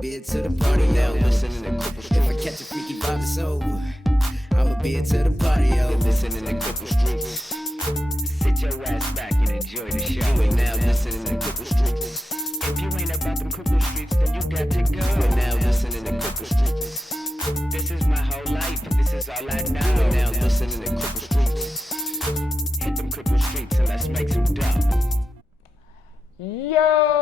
be it to the party, yo. Listening to Cripple Streets. If I catch a freaky vibe, it's over. I'ma be it to the party, yo. Listening to Cripple Streets. Sit your ass back and enjoy the show. You are now listening to Cripple Streets. If you ain't about them Cripple Streets, then you got to go. You are now listening to Cripple Streets. This is my whole life. This is all I know. You are now listening to Cripple Streets. Hit them Cripple Streets and let's make some dough. Yo!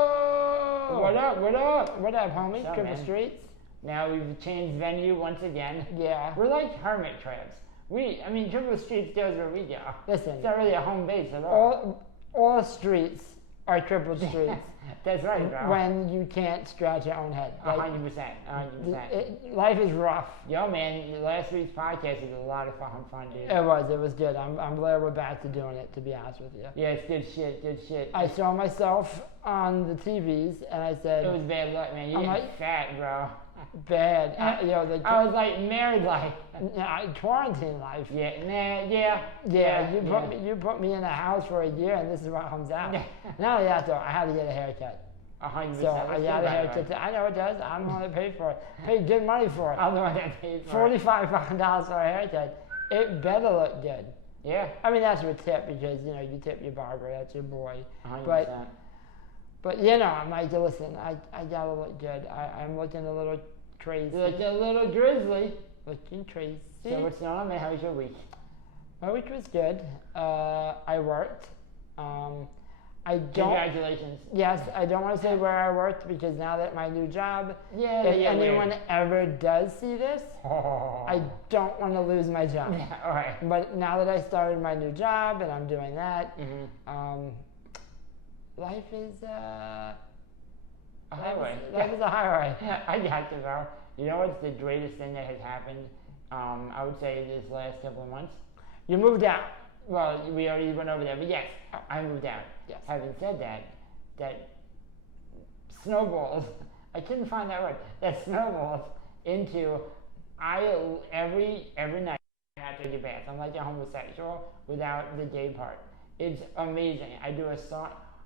What up? What up? What up, homie? What's up, Cripple man? Streets. Now we've changed venue once again. Yeah. We're like hermit crabs. Cripple Streets goes where we go. Listen. It's not really a home base at all. All streets are crippled streets. That's right, bro. When you can't scratch your own head. 100%. 100%. Life is rough. Yo, man, last week's podcast was a lot of fucking fun, dude. It was good. I'm glad we're back to doing it, to be honest with you. Yeah, it's good shit. I saw myself on the TVs and I said, it was bad luck, man. You're getting fat, bro. Bad. I was like married life. Quarantine life. Yeah. You put me in a house for a year and this is what comes out. Not only that though, I had to get a haircut. 100%. So I got a haircut. I know it does. I'm the one that paid for it. Paid good money for it. I'm the one that paid for it. $45 for a haircut. It better look good. Yeah. I mean that's with tip because you tip your barber. That's your boy. 100%. But I'm like, listen, I gotta look good. I'm looking a little crazy. You're looking a little grizzly. Looking crazy. So what's going on, man? How was your week? My week was good. I worked. Congratulations. Yes, I don't want to say where I worked because now that my new job, if anyone weird. ever does see this, I don't want to lose my job. Yeah, all right. But now that I started my new job and I'm doing that, life is a highway. Life is a highway. I got you, bro. You know what's the greatest thing that has happened? I would say this last couple of months. You moved out. Well, we already went over there, but yes, I moved out. Yes. Having said that snowballs. I couldn't find that word. That snowballs into every night I have to take a bath. I'm like a homosexual without the gay part. It's amazing. I do what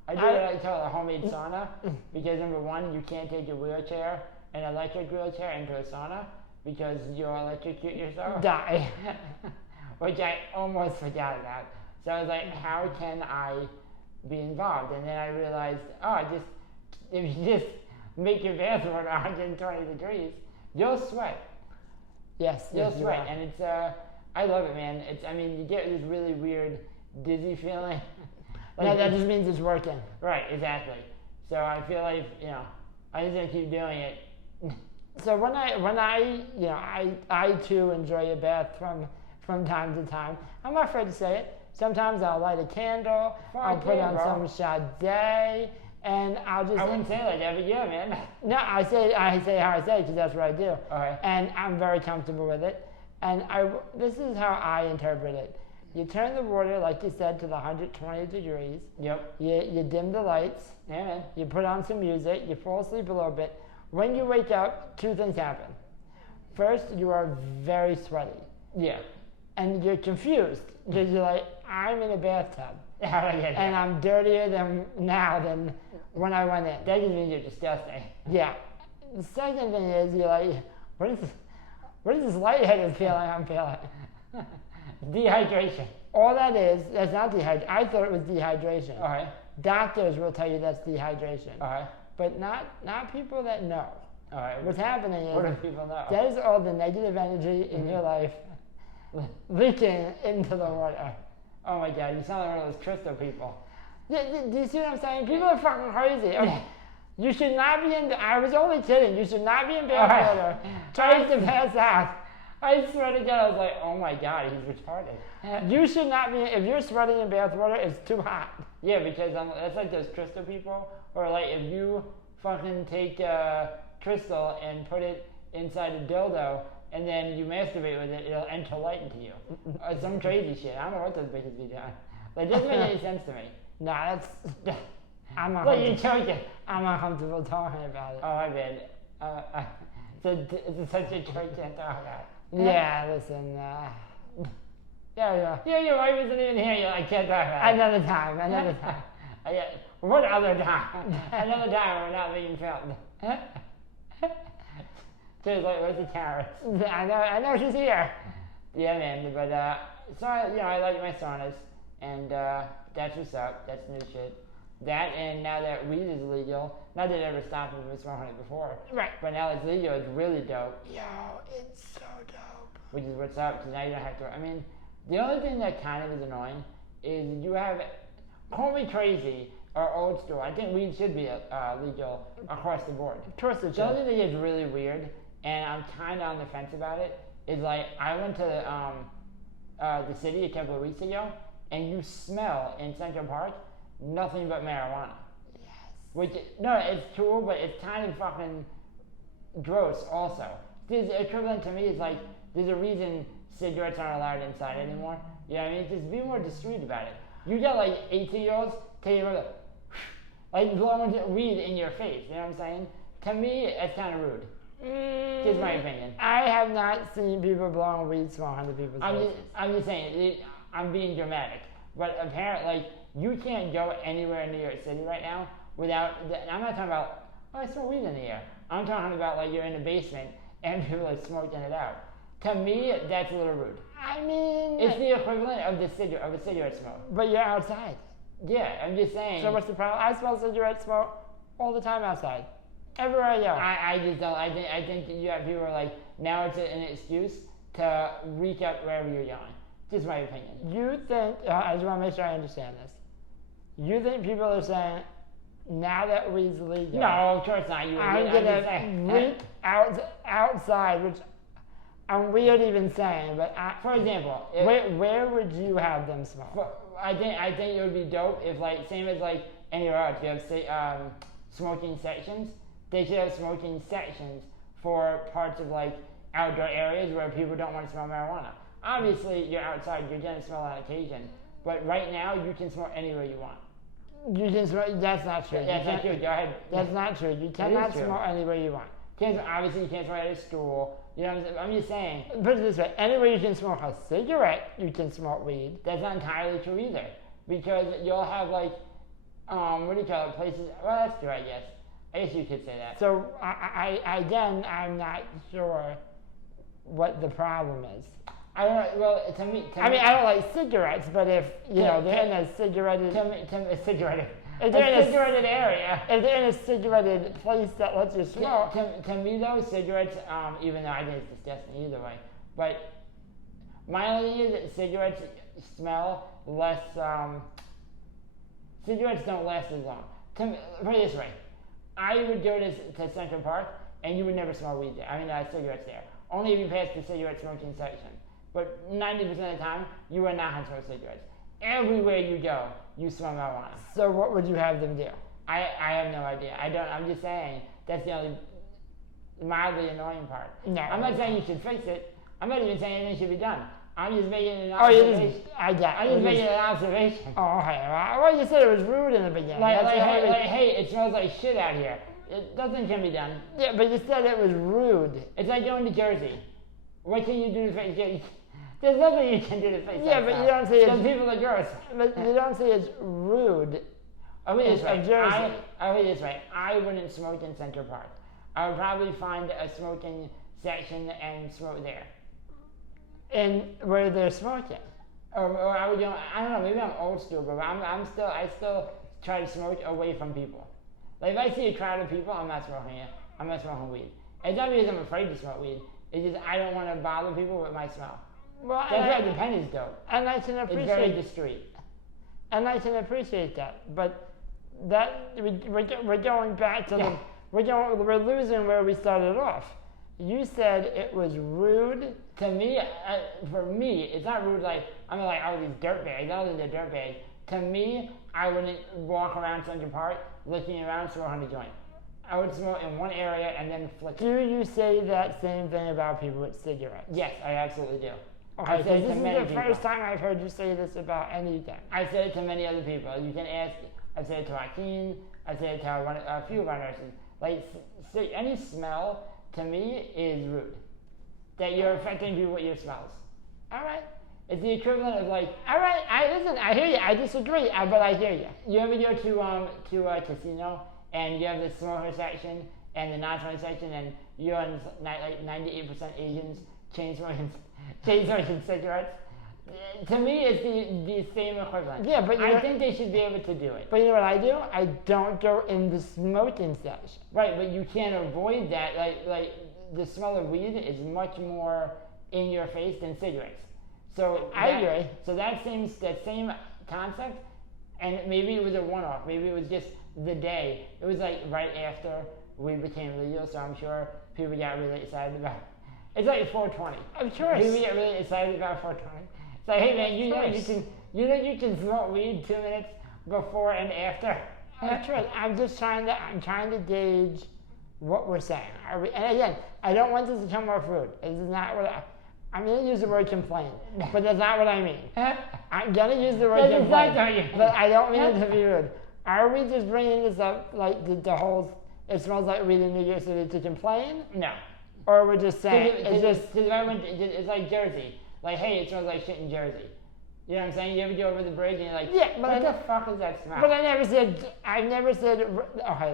I call a homemade sauna because number one, you can't take an electric wheelchair into a sauna because you'll electrocute yourself. Die. Which I almost forgot about. So I was like, how can I be involved? And then I realized, if you just make your bathroom 120 degrees, you'll sweat. Yes, you'll sweat. And it's, I love it, man. You get this really weird dizzy feeling. No, that just means it's working. Right, exactly. So I feel like, I'm just gonna keep doing it. So when I too enjoy a bath from time to time. I'm not afraid to say it. Sometimes I'll light a candle, I'll put on some Sade, and I'll just... I wouldn't say like that, but yeah, man. No, I say how I say it because that's what I do. Okay. And I'm very comfortable with it. And this is how I interpret it. You turn the water, like you said, to the 120 degrees. Yep. You dim the lights. Yeah, man. You put on some music. You fall asleep a little bit. When you wake up, two things happen. First, you are very sweaty. Yeah. And you're confused because you're like, I'm in a bathtub. And I'm dirtier than when I went in. That just means you're disgusting. Yeah. The second thing is you're like, what is this lightheaded feeling I'm feeling? Dehydration. All that's not dehydration. I thought it was dehydration. All right. Doctors will tell you that's dehydration. All right. But not people that know. All right. What's happening is what do people know? That is all the negative energy in your life leaking into the water. Oh my God, you sound like one of those crystal people. Do you see what I'm saying? People are fucking crazy. Okay. You should not be I was only kidding. You should not be in bath water. Try to pass out. I swear to God, I was like, oh my God, he's retarded. You should not be, if you're sweating in bath water, it's too hot. Yeah, because that's like those crystal people, or like if you fucking take crystal and put it inside a dildo, and then you masturbate with it, it'll enter light into you. Some crazy shit. I don't know what those bitches be doing. Like, it doesn't make any sense to me. Nah, I'm Well, you're joking. I'm uncomfortable talking about it. Oh, my bad. It's such a joke to talk about. Yeah, listen, yeah. Yeah, your wife isn't even here. You're like, can't talk about it. Another time. What other time? Another time we're not being filmed. She's like, where's the carrots? I know she's here. Yeah, man. But so I like my saunas, and that's what's up. That's new shit. That, and now that weed is legal, not that it ever stopped me from smoking it before. Right. But now it's legal, it's really dope. Yo, it's so dope. Which is what's up, because now you don't have to. I mean, the only thing that kind of is annoying is you have, call me crazy or old school, I think weed should be legal across the board. Of course it The only should. thing that is really weird, and I'm kind of on the fence about it, is like I went to the city a couple of weeks ago, and you smell in Central Park nothing but marijuana. Yes. Which, no, it's cool, but it's kind of fucking gross also. The equivalent to me is like, there's a reason cigarettes aren't allowed inside anymore. You know what I mean? Just be more discreet about it. You got like 18-year-olds taking like blowing weed in your face, you know what I'm saying? To me, it's kind of rude. Just my opinion. I have not seen people blowing weed smoke onto people's faces. I'm just saying, I'm being dramatic. But apparently, like, you can't go anywhere in New York City right now without, I'm not talking about, oh, I smell weed in the air. I'm talking about, like, you're in the basement and people are smoking it out. To me, that's a little rude. I mean, It's the equivalent of a cigarette smoke. but you're outside. Yeah, I'm just saying. So what's the problem? I smell cigarette smoke all the time outside. Everywhere I go. I just don't, I think that you have people who are like, now it's an excuse to reek up wherever you're going. Just my opinion. You think, I just want to make sure I understand this. You think people are saying, now that weed's legal, No, of course not. I'm going to reek outside, which I'm weird even saying, but For example, where would you have them smoke? I think it would be dope if, like, same as like anywhere else, you have smoking sections. They should have smoking sections for parts of like outdoor areas where people don't want to smell marijuana. Obviously, you're outside, you're gonna smell on occasion, but right now you can smoke anywhere you want. You can smoke. That's not true. That's not true. Go ahead. That's not true. You cannot true. smoke anywhere you want. Obviously, you can't smoke at a school. You know what I'm saying? I'm just saying. Put it this way: anywhere you can smoke a cigarette, you can smoke weed. That's not entirely true either, because you'll have like, what do you call it? Places. Well, that's true, I guess. I guess you could say that. So again, I'm not sure what the problem is. I don't know. Well, to me, I mean, I don't like cigarettes, but if they're in a cigaretted, a cigarette. if they're in a cigaretted area. if they're in a cigaretted place that lets you smoke, To me though, cigarettes, even though I think it's disgusting either way, but my only thing is that cigarettes smell less, cigarettes don't last as long. Put it this way, I would go to Central Park and you would never smell weed there. I mean, cigarettes there. Only if you pass the cigarette smoking section. But 90% of the time, you are not going to smoke cigarettes. Everywhere you go, you smell marijuana. so what would you have them do? I have no idea. I'm just saying, that's the only mildly annoying part. No. I'm not saying you should fix it. I'm not even saying anything should be done. I'm just making an Oh, you observation. just, I got I'm just making an observation. Oh, okay. Well, you said it was rude in the beginning. Hey, it smells like shit out here. Nothing can be done. Yeah, but you said it was rude. It's like going to Jersey. What can you do to fix it? There's nothing you can do to fix it. Yeah, but you don't say Some it's, people are gross. but you don't say it's rude. I mean, It's of Jersey. I wouldn't smoke in Central Park. I would probably find a smoking section and smoke there. And where they're smoking. Or I would go. I don't know. Maybe I'm old school, but I still try to smoke away from people. Like if I see a crowd of people, I'm not smoking it. I'm not smoking weed. It's not because I'm afraid to smoke weed. It's just I don't want to bother people with my smell. Well, That's why the pen is dope. and I can It's very appreciate, discreet. and I can appreciate that. But that we're going back to Yeah. we're losing where we started off. You said it was rude. To me, for me, it's not rude. Like I'm not like, oh, these dirtbags. I don't think they're dirtbags. To me, I wouldn't walk around Central Park looking around smoking a joint. I would smoke in one area and then flick. Do you say that same thing about people with cigarettes? Yes, I absolutely do. Okay, I because say it this to is many the people. first time I've heard you say this about anything. I said it to many other people. You can ask. I said it to Joaquin. I said it to a few of our nurses. Like any smell to me is rude. That you're affecting people with your smells. All right. It's the equivalent of like. All right. I hear you. I disagree, but I hear you. You ever go to a casino and you have the smoker section and the non-smoking section, and you're on like 98% Asians chain smoking cigarettes. To me, it's the same equivalent. Yeah, but I think they should be able to do it. But you know what I do? I don't go in the smoking section. Right, but you can't avoid that. Like the smell of weed is much more in your face than cigarettes. So I agree. So that same concept, and maybe it was a one-off. Maybe it was just the day. It was like right after we became legal, so I'm sure people got really excited about it. It's like 420. Of course. People get really excited about 420. It's like, hey man, you can smoke weed 2 minutes before and after. That's right. I'm trying to gauge what we're saying. And again, I don't want this to come off rude. This is not what I'm going to use the word complain, but that's not what I mean. I'm going to use the word complain, but I don't mean it to be rude. Are we just bringing this up like the whole, it smells like weed in New York City to complain? No. Or we're just saying, it's like Jersey. Like, hey, it smells like shit in Jersey. You know what I'm saying? You ever go over the bridge and you're like, yeah, but what the fuck is that smell? But I never said, okay,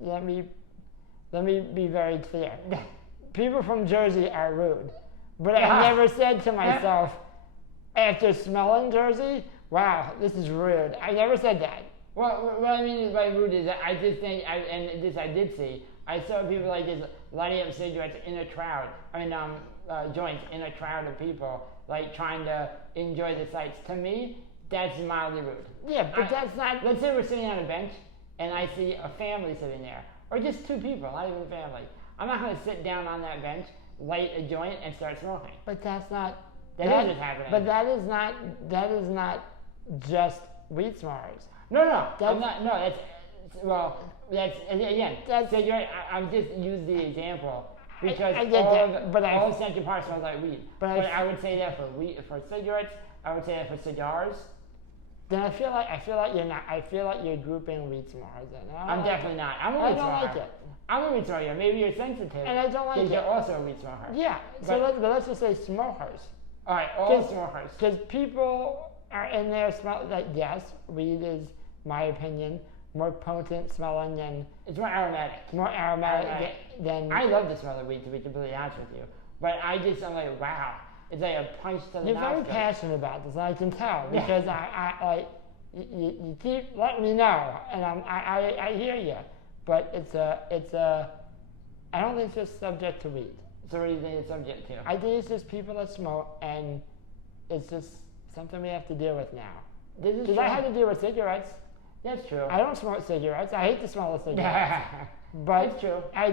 let me be very clear. People from Jersey are rude. But I never said to myself, after smelling Jersey, wow, this is rude. I never said that. Well, what I mean by rude is that I just think, and this I did see, I saw people like this lighting up cigarettes in a crowd. Joints in a crowd of people, like trying to enjoy the sights. To me, that's mildly rude. Yeah, but that's not. Let's say we're sitting on a bench, and I see a family sitting there, or just two people, not even a family. I'm not going to sit down on that bench, light a joint, and start smoking. But that's not. That is what's happening. But that is not just weed smokers. No, that's cigarette. I'm just use the example. Because all of Central Park smells like weed. But I would say that for cigarettes. I would say that for cigars. Then I feel like you're not. I feel like you're grouping weed smokers. I'm definitely not. I'm a weed smoker. I don't like it. I'm a weed smoker. Maybe you're sensitive. And I don't like it. Because you're also a weed smoker. Yeah. So let's just say smokers. All right, all smokers. Because people are in there smell like, yes, weed is, my opinion, more potent smelling than. It's more aromatic. More aromatic than. I love the smell of weed, to be completely honest with you. But I'm like, wow. It's like a punch to the You're nostrils. very passionate about this, and I can tell, because I you keep letting me know, and I hear you. But it's a, I don't think it's just subject to weed. So what do you think it's subject to? I think it's just people that smoke, and it's just something we have to deal with now. Because I had to deal with cigarettes. That's true. I don't smoke cigarettes. I hate the smell of cigarettes. But that's true. I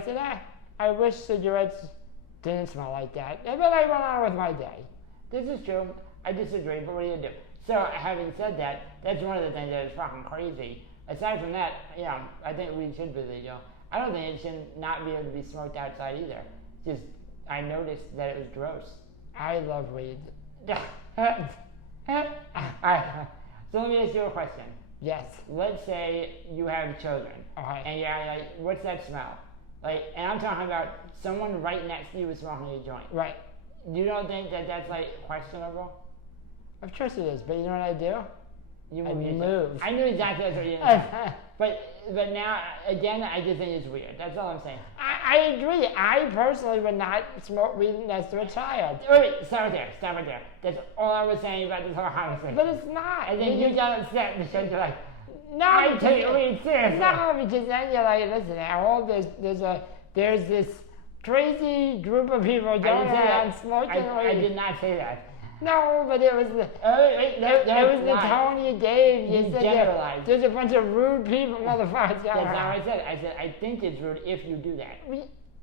said, I wish cigarettes didn't smell like that. But I went on with my day. This is true. I disagree, but what do you do? So having said that, that's one of the things that is fucking crazy. Aside from that, I think weed should be legal. I don't think it should not be able to be smoked outside either. Just, I noticed that it was gross. I love weed. Alright, so let me ask you a question. Yes. Let's say you have children, and you're like, what's that smell? Like, and I'm talking about someone right next to you is smoking a joint. Right. You don't think that that's like questionable? Of course it is, but you know what I do? I move. I knew exactly that's what you did. But now, again, I just think it's weird. That's all I'm saying. I agree. I personally would not smoke weed next to a child. Wait, stop right there. That's all I was saying about this whole conversation. But it's not. And then you got upset because you're like, no, I take weed seriously. No, because then you're like, listen, there's this crazy group of people going around smoking weed. I did not say that. No, but it was the the tone you gave. You said generalized. There's a bunch of rude people, motherfuckers. That's not what I said. I said I think it's rude if you do that.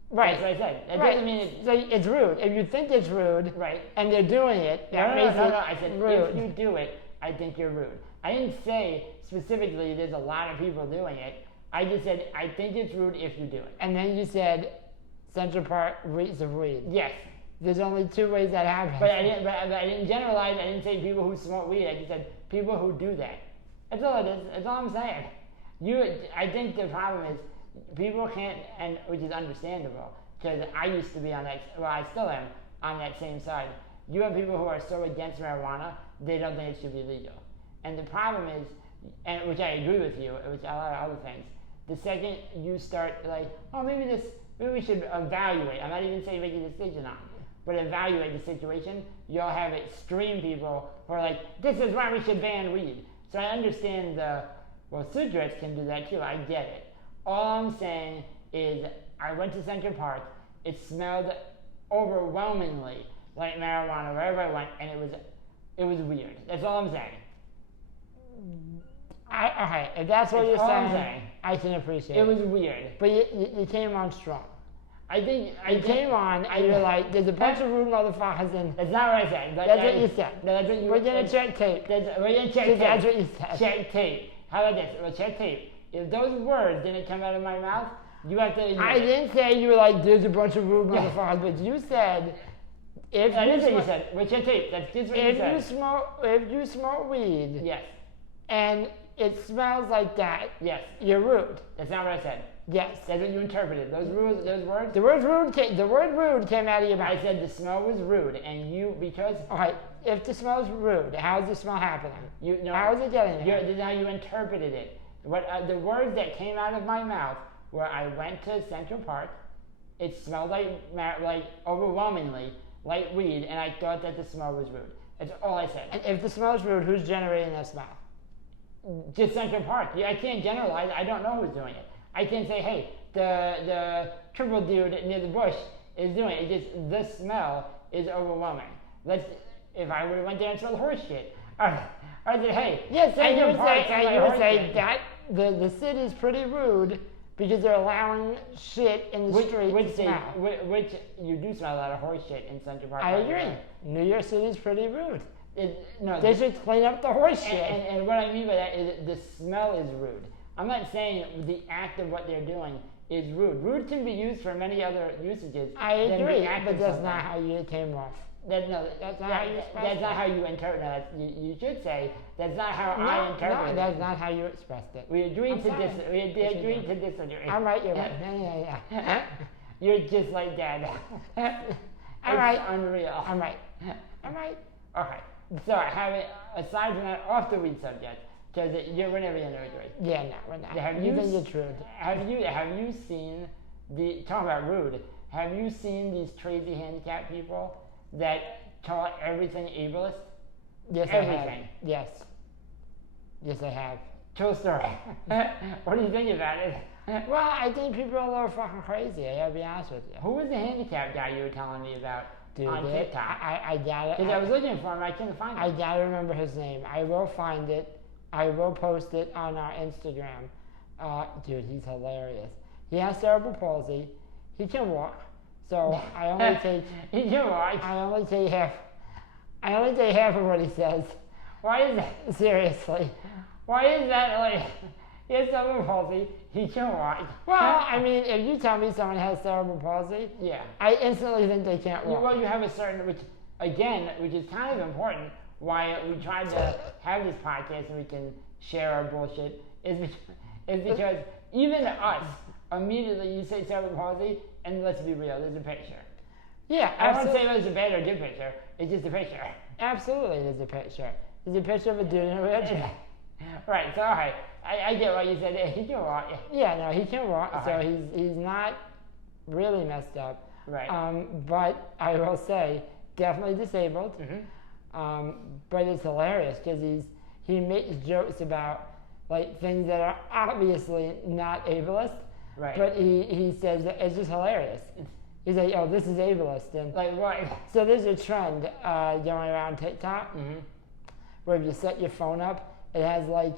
Right. That's what I said. That doesn't mean it's... So it's rude. If you think it's rude, right, and they're doing it, that makes it I said rude. If you do it, I think you're rude. I didn't say specifically there's a lot of people doing it. I just said I think it's rude if you do it. And then you said Central Park reeks of weed. Yes. There's only two ways that happens. But I didn't generalize. I didn't say people who smoke weed. I just said people who do that. That's all it is. That's all I'm saying. I think the problem is people can't, and which is understandable, because I used to be on that. Well, I still am on that same side. You have people who are so against marijuana, they don't think it should be legal. And the problem is, and which I agree with you, which a lot of other things. The second you start like, oh, maybe we should evaluate. I'm not even saying make a decision on, but evaluate the situation. You'll have extreme people who are like, this is why we should ban weed. So I understand cigarettes can do that too. I get it. All I'm saying is, I went to Central Park. It smelled overwhelmingly like marijuana wherever I went, and it was weird. That's all I'm saying. Okay, if that's what you're saying, I can appreciate it. It was weird. But you came on strong. I think you came on and you're like, there's a bunch of rude motherfuckers in. That's not what I said. That's what you said. No, that's what you. We're gonna check tape. We're gonna check tape. That's what you said. Check tape. How about this? We'll check tape. If those words didn't come out of my mouth, you have to. I didn't say you were like, there's a bunch of rude motherfuckers, but you said. If I didn't say you said. We'll check tape. That's just what you said. If you smoke weed. Yes. And it smells like that. Yes. You're rude. That's not what I said. Yes. That's what you interpreted. Those words. The word rude came out of your mouth. I said the smell was rude, and you because. Alright, if the smell is rude, how's the smell happening? How is it getting there? This is how you interpreted it. What the words that came out of my mouth were, I went to Central Park. It smelled like overwhelmingly like weed, and I thought that the smell was rude. That's all I said. And if the smell is rude, who's generating that smell? Just Central Park. I can't generalize. I don't know who's doing it. I can't say, hey, the Cripple dude near the bush is doing it. It's just the smell is overwhelming. If I would have went there and smelled horse shit, I said, hey, yes, you would say shit. that the city's pretty rude because they're allowing shit in the street to smell. Which you do smell a lot of horse shit in Central Park. I agree. New York City's pretty rude. No, they should clean up the horse shit. And what I mean by that is the smell is rude. I'm not saying the act of what they're doing is rude. Rude can be used for many other usages. I agree, but that's not how you came off. That's not how you interpret it. You should say, that's not how I interpret it. No, that's not how you expressed it. We agreed to disagree. I'm right, you're right. Yeah. You're just like Dad. All right. Unreal. I'm right. Okay. So, aside from that, off the weed subject, because we're never going to agree. Yeah, no, we're not. You think you're true. Have you seen talking about rude, have you seen these crazy handicapped people that call everything ableist? Yes, everything. I have. Yes, I have. True story. What do you think about it? Well, I think people are a little fucking crazy, I gotta be honest with you. Who was the handicapped guy you were telling me about? Dude, on TikTok? I got it. Because I was looking for him, I couldn't find him. I gotta remember his name. I will find it. I will post it on our Instagram. Dude, he's hilarious. He has cerebral palsy. He can walk. So I only take. He can walk. I only take half. I only take half of what he says. Why is that? Seriously. Why is that like? He has cerebral palsy. He can walk. Well, I mean, if you tell me someone has cerebral palsy, yeah, I instantly think they can't walk. Well, you have a certain, which is kind of important. Why we tried to have this podcast and we can share our bullshit is because even us, immediately you say cerebral palsy, and let's be real, there's a picture. Yeah, I won't say it's a bad or good picture. It's just a picture. Absolutely, there's a picture. There's a picture of a dude in a wheelchair. Right. So all right, I get what you said. He can walk. Yeah, no, he can walk. So he's not really messed up. Right. But I will say, definitely disabled. Mm-hmm. But it's hilarious because he makes jokes about like things that are obviously not ableist. Right. But he says that it's just hilarious. He's like, oh, this is ableist. And like what? So there's a trend going around TikTok where if you set your phone up, it has like,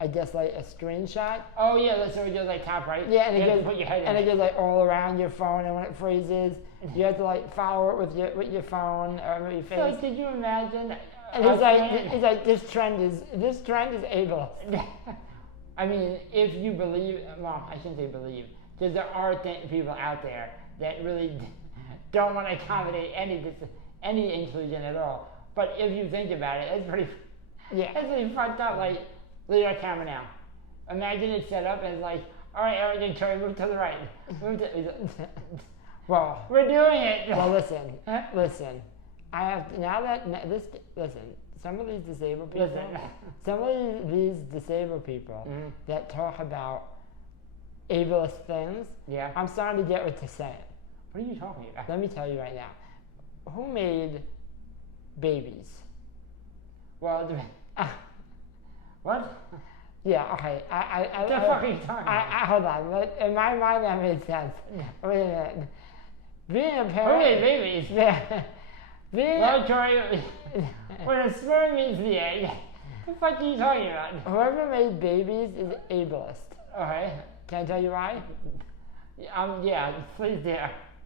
I guess like a screenshot. Oh yeah, so it goes like top right. Yeah, and you it goes, put your head in. And it goes like all around your phone, and when it freezes, you have to like follow it with your phone or with your face. So could you imagine? And he's like, this trend is ableist. I mean, if you believe, well, I shouldn't say believe, because there are people out there that really don't want to accommodate any inclusion at all. But if you think about it, it's pretty. Yeah. That's really fucked up. Like, leave our camera now. Imagine it's set up as like, all right, Eric and Troy, move to the right. Well, we're doing it. Well, listen. I have to, now that this. Listen, some of these disabled people. Some of these disabled people that talk about ableist things, Yeah. I'm starting to get what they're saying. What are you talking about? Let me tell you right now. Who made babies? Well, what? Yeah, okay. What the fuck are you talking about? Hold on. In my mind, that made sense. Wait a minute. Being a Who parent. made babies? Yeah. Being Well, Troy, when a sperm meets the egg, what the fuck are you talking about? whoever made babies is ableist. Okay. Can I tell you why? Yeah, please do.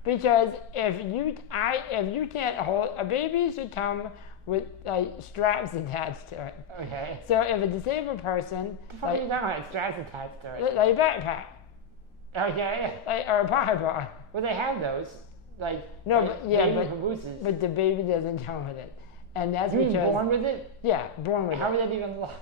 Because if you can't hold a baby, should come with like straps attached to it. Okay. So if a disabled person, What the fuck are you talking about? Straps attached to it. like a backpack, Okay. or a pocketbook. Well, they have those. Like, No, like but yeah, baby cabooses. but the baby doesn't come with it, and that's You mean because born with it? yeah, born with How it. would that even look?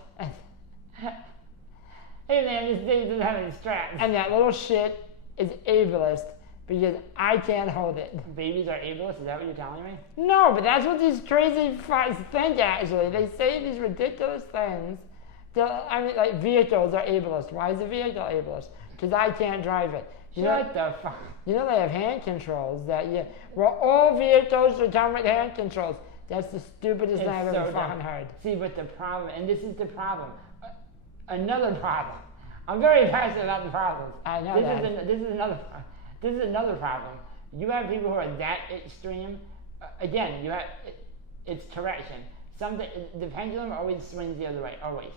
Hey man, this thing doesn't have any straps. And that little shit is ableist because I can't hold it. Babies are ableist? Is that what you're telling me? No, but that's what these crazy fucks think. Actually, they say these ridiculous things. I mean, like vehicles are ableist. Why is a vehicle ableist? Because I can't drive it. Shut the fuck. You know they have hand controls that well, all vehicles should come with hand controls. That's the stupidest thing I've ever fucking heard. See, but the problem, and this is the problem, another problem. I'm very passionate about the problems. I know This is another problem. You have people who are that extreme. Again, it's correction. The pendulum always swings the other way, always.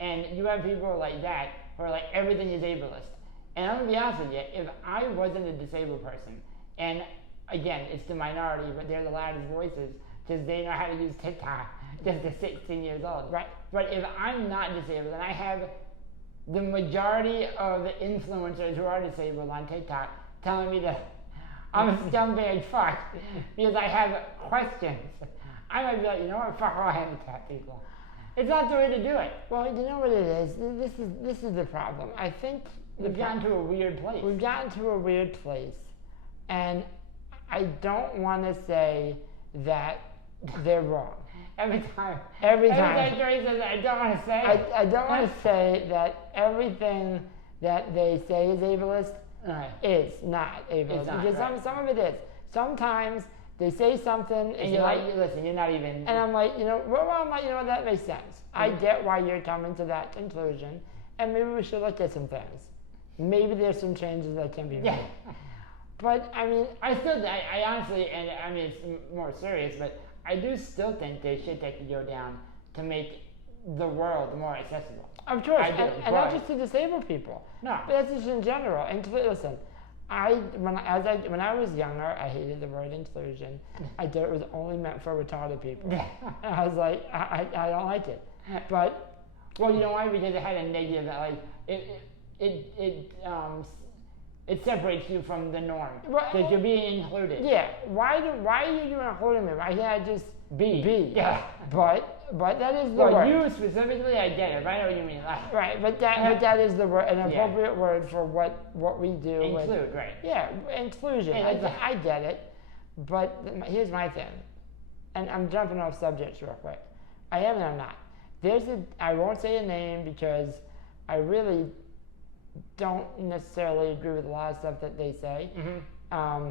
And you have people like that who are like everything is ableist. And I'm gonna be honest with you, if I wasn't a disabled person, and again, it's the minority, but they're the loudest voices because they know how to use TikTok because they're 16 years old. Right. But if I'm not disabled and I have the majority of the influencers who are disabled on TikTok telling me that I'm a scumbag fuck because I have questions, I might be like, you know what, fuck all handicapped people. It's not the way to do it. Well, you know what it is. This is the problem. I think We've gotten to a weird place. We've gotten to a weird place, and I don't want to say that they're wrong. Every time Joey says I don't want to say. I don't want to say that everything that they say is ableist is not ableist. It's not, because right. some of it is. Sometimes they say something, And you're like, listen, you're not even. and I'm like, I'm like, that makes sense. I get why you're coming to that conclusion, and maybe we should look at some things. Maybe there's some changes that can be made. Yeah. But I mean, I honestly, and I mean it's more serious, but I do still think there's shit that could go down to make the world more accessible. of course, I do, and not just to disabled people. No. But that's just in general. And listen, when I was younger, I hated the word inclusion. I thought it was only meant for retarded people. And I was like, I don't like it. But well, you know why? Because it had a negative that like it separates you from the norm because you're being included. yeah, why are you including me? Why can't I just be? Yeah. But that is the word. You specifically, I get it. I know what you mean. Right, but that is the word, an appropriate word for what we do. Include, right? Yeah, inclusion. I get it, but here's my thing, and I'm jumping off subjects real quick. I am and I'm not. I won't say a name because I really don't necessarily agree with a lot of stuff that they say. Mm-hmm.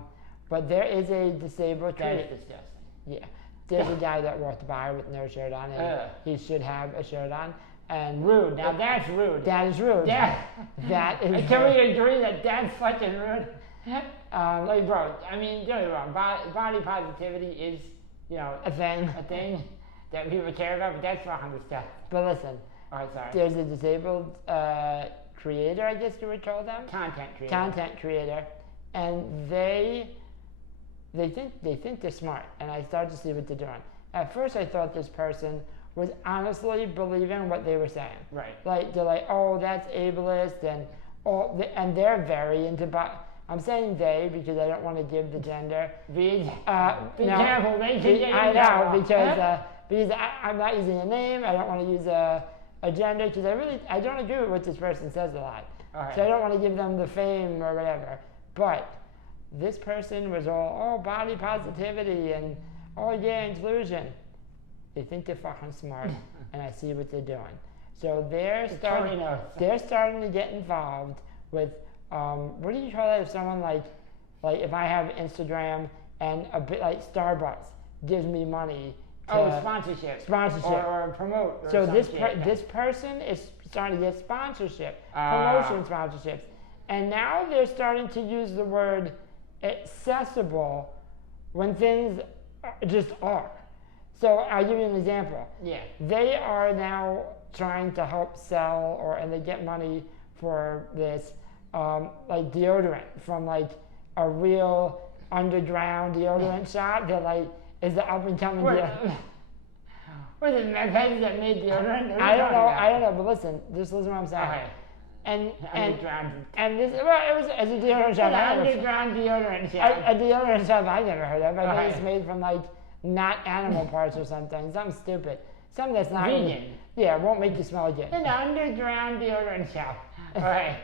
But there is a disabled That kid. is disgusting. Yeah. There's a guy that walked by with no shirt on, and he should have a shirt on. And rude. Now that's rude. That is rude. Yeah. That is. Can we agree that that's fucking rude? Like, bro, I mean, don't get me wrong. Body positivity is, a thing. a thing that people care about, but that's fucking disgusting. But listen, All right, sorry. there's a disabled creator, I guess you would call them. Content creator. And they think they're smart, and I started to see what they're doing. At first, I thought this person was honestly believing what they were saying. Right. Like they're like, oh, that's ableist, and they're very into. I'm saying they because I don't want to give the gender. Be No, careful, they can get I in know trouble. because I'm not using a name. I don't want to use a gender because I don't agree with what this person says a lot. All So I right. don't want to give them the fame or whatever. But this person was all body positivity and inclusion. They think they're fucking smart, and I see what they're doing. So they're starting to get involved with what do you call that if someone like if I have Instagram and a bit like Starbucks gives me money to sponsorship or promote or so something. this person is starting to get sponsorship, promotion sponsorships, and now they're starting to use the word accessible when things just are. So I'll give you an example. Yeah. They are now trying to help sell and they get money for this like deodorant from like a real underground deodorant shop that like is the up and coming deodorant. What is it, Method that made deodorant? I don't know, but listen to what I'm saying. Okay. And this it was as a deodorant shop. An underground deodorant shop. A deodorant shop I've never heard of. I think it's made from like not animal parts or something stupid. Something that's not vegan. Yeah, it won't make you smell good. An underground deodorant shop. Alright.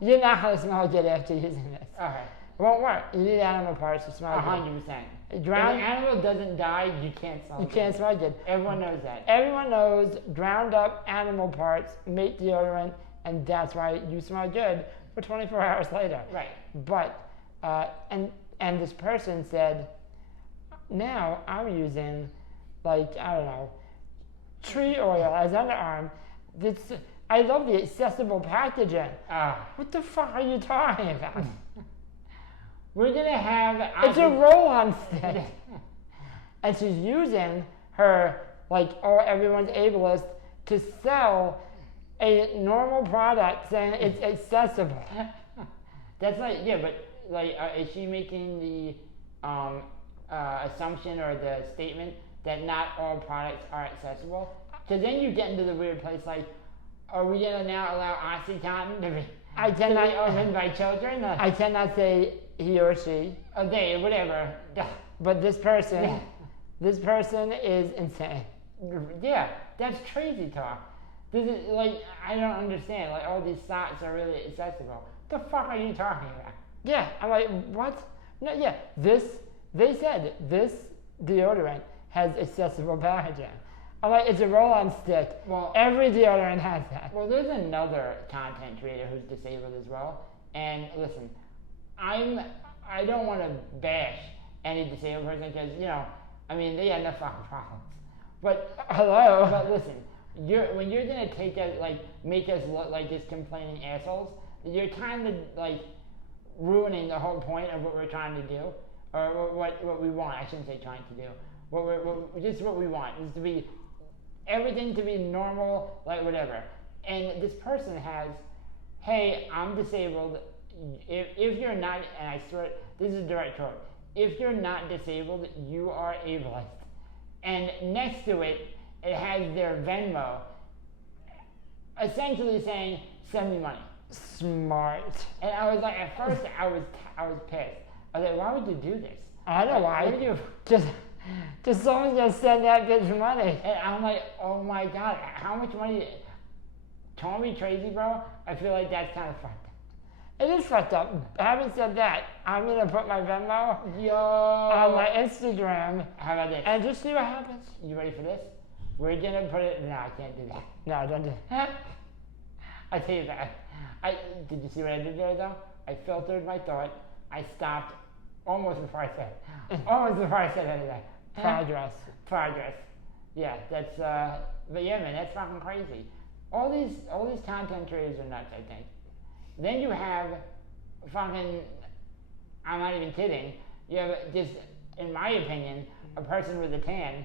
You're not gonna smell good after using this. Okay. It won't work. You need animal parts to smell 100%. good. If an animal doesn't die, you can't smell good. You can't smell good. Everyone knows that. Everyone knows ground up animal parts make deodorant, and that's why you smell good for 24 hours later. Right. But, and this person said, now I'm using, like, I don't know, tree oil as underarm. I love the accessible packaging. What the fuck are you talking about? We're gonna have. It's a roll-on stick, and she's using her everyone's ableist to sell a normal product, saying it's accessible. That's but is she making the assumption or the statement that not all products are accessible? Because then you get into the weird place are we gonna now allow OxyContin to be owned by children? I cannot say he or she. Or they, whatever. But this person is insane. Yeah, that's crazy talk. This is I don't understand. All these sites are really accessible. The fuck are you talking about? Yeah, I'm like, what? No, yeah, they said this deodorant has accessible packaging. I'm like, it's a roll-on stick. Well, every deodorant has that. Well, there's another content creator who's disabled as well. And listen, I don't want to bash any disabled person because they have no fucking problems. But hello. But listen, when you're gonna take us make us look like just complaining assholes, you're kind of ruining the whole point of what we're trying to do, or what we want. I shouldn't say trying to do. What we want is to be everything to be normal, whatever. And this person has, hey, I'm disabled. If you're not, and I swear, this is a direct quote, if you're not disabled, you are ableist. And next to it, it has their Venmo, essentially saying, send me money. Smart. And I was at first, I was pissed. I was like, why would you do this? I know why. What would you just someone just send that bitch money. And I'm like, oh my god, how much money? Call me crazy, bro. I feel like that's kind of fucked up. It is fucked up. Having said that, I'm gonna put my Venmo on my Instagram. How about this? And just see what happens. You ready for this? We're gonna put it. No, I can't do that. No, don't do that. I tell you that. Did you see what I did there though? I filtered my thought. I stopped almost before I said anything. Progress. Yeah, that's. But yeah, man, that's fucking crazy. All these content creators are nuts. I think. Then you have fucking. I'm not even kidding. You have just, in my opinion, a person with a tan.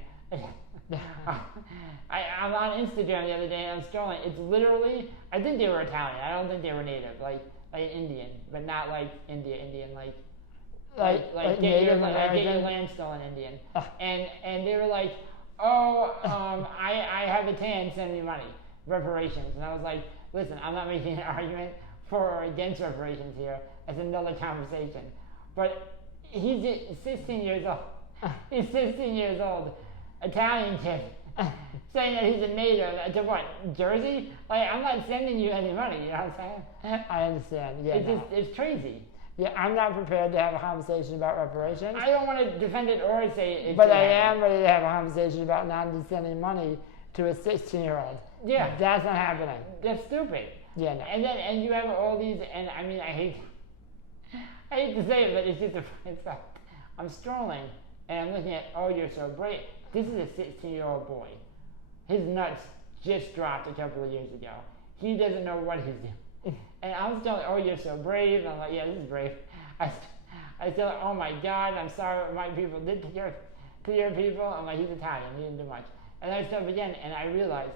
I'm on Instagram the other day and I'm scrolling. It's literally, I think they were Italian. I don't think they were native, like Indian, but not like Indian, like get your land stolen Indian. And they were like, I have a tan, send me money, reparations. And I was like, listen, I'm not making an argument for or against reparations here. That's another conversation. But he's 16 years old. He's 16 years old. Italian kid saying that he's a native to what, Jersey? I'm not sending you any money, you know what I'm saying? I understand, yeah. It's crazy. Yeah, I'm not prepared to have a conversation about reparations. I don't want to defend it or say it's but I am ready to have a conversation about not sending money to a 16-year-old. Yeah. That's not happening. That's stupid. Yeah, no. And you have all these, and I mean, I hate to say it, but it's just it's like, I'm strolling, and I'm looking at, oh, you're so brave. This is a 16-year-old boy. His nuts just dropped a couple of years ago. He doesn't know what he's doing. And I'm still, oh, you're so brave. And I'm like, yeah, this is brave. I still, oh my God, I'm sorry what my people did to your people. I'm like, he's Italian, he didn't do much. And I stuff again, and I realized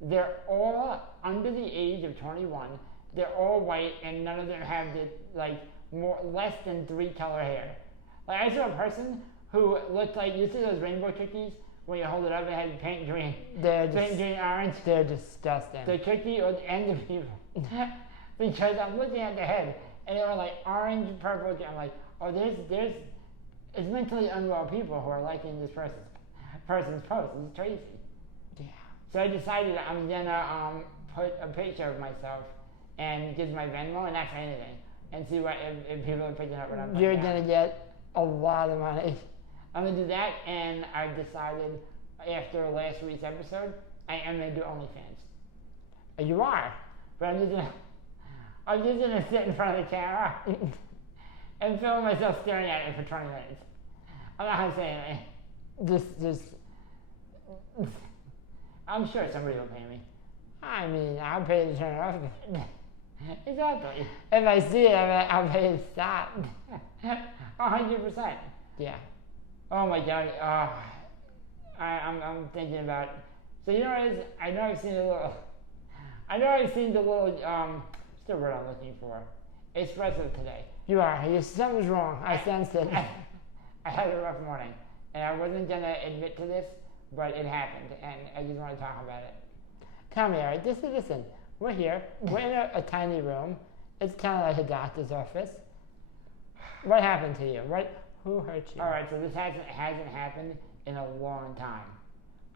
they're all under the age of 21. They're all white, and none of them have the, like, less than 3 color hair. Like, I saw a person who looked like, you see those rainbow cookies? When you hold it up, it has paint green. Paint green orange. They're disgusting. The cookie and the people. Because I'm looking at the head, and they were like orange, purple. I'm like, oh, there's it's mentally unwell people who are liking this person's post. It's crazy. Yeah. So I decided I'm gonna put a picture of myself and give my Venmo and not say anything, and see what if people are picking up what I'm. You're gonna get a lot of money. I'm gonna do that, and I've decided after last week's episode, I am gonna do OnlyFans. You are, but I'm just gonna sit in front of the camera and film myself staring at it for 20 minutes. I'm not gonna say anything. Just. I'm sure somebody will pay me. I mean, I'll pay to turn it off. Exactly. If I see it, I'll pay to stop. 100%. Yeah. Oh my God. I'm thinking about. So you know what it is? I know I've seen the little. What's the word I'm looking for? Espresso today. You are. Something's wrong. I sensed it. I had a rough morning, and I wasn't gonna admit to this, but it happened, and I just want to talk about it. Tell me, Eric. Listen. We're here. We're in a tiny room. It's kind of like a doctor's office. What happened to you? Who hurt you? All right, so this hasn't happened in a long time.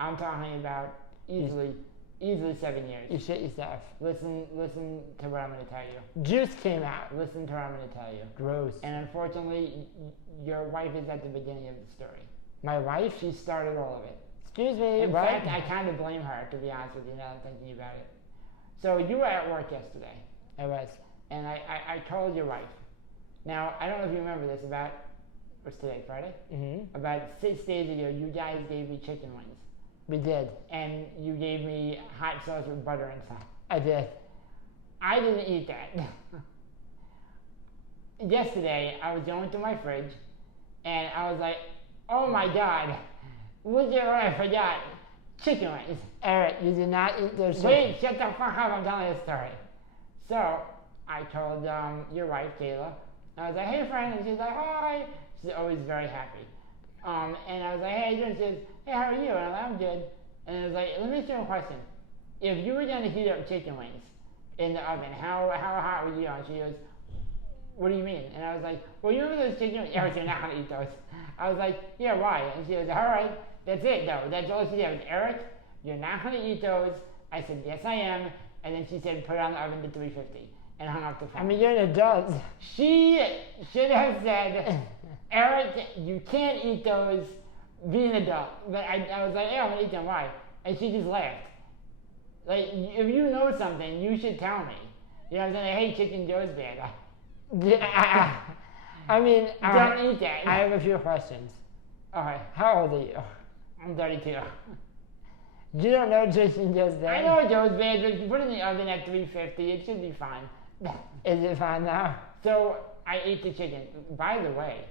I'm talking about easily 7 years. You shit yourself. Listen to what I'm going to tell you. Juice came out. Listen to what I'm going to tell you. Gross. And unfortunately, your wife is at the beginning of the story. My wife? She started all of it. Excuse me. In fact, I kind of blame her, to be honest with you, now I'm thinking about it. So you were at work yesterday. I was. And I told your wife. Now, I don't know if you remember this, what's today, Friday? Mm-hmm. About 6 days ago, you guys gave me chicken wings. We did. And you gave me hot sauce with butter inside. I did. I didn't eat that. Yesterday, I was going through my fridge, and I was like, oh my God, look at what I forgot. Chicken wings. Eric, you did not eat those chicken. Wait, shut the fuck up, I'm telling you a story. So, I told your wife, Kayla, I was like, hey friend, and she's like, hi. She's always very happy. And I was like, hey, how you doing? She says, hey, how are you? And I'm like, I'm good. And I was like, let me ask you a question. If you were going to heat up chicken wings in the oven, how hot would you on? She goes, what do you mean? And I was like, well, you remember those chicken wings? Eric, you're not going to eat those. I was like, yeah, why? And she goes, all right, that's it though. That's all she said was, Eric, you're not going to eat those. I said, yes, I am. And then she said, put it on the oven to 350. And hung up the phone. I mean, you're an adult. She should have said, Eric, you can't eat those, be an adult. But I was like, yeah, I'm going to eat them, why? And she just laughed. Like, if you know something, you should tell me. You know what I'm saying? Hey, Chicken Joe's bad. Yeah, I mean, don't eat that. I have a few questions. Alright. How old are you? I'm 32. You don't know Chicken Joe's bad? I know Joe's bad, but if you put it in the oven at 350, it should be fine. Is it fine now? So, I ate the chicken. By the way,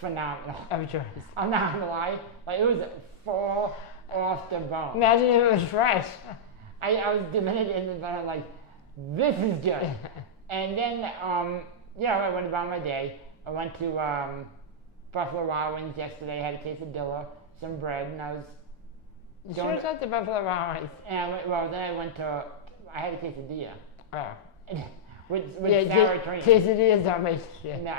phenomenal. I'm sure. I'm not gonna lie. Like, it was fall off the bone. Imagine if it was fresh. I was demented in the bone, like, this is good. And then, I went about my day. I went to Buffalo Wild Wings yesterday, had a quesadilla, some bread, and I was Sure, it's not the Buffalo Wild Wings. And I had a quesadilla. Oh. with sour cream. Quesadillas don't make shit. No,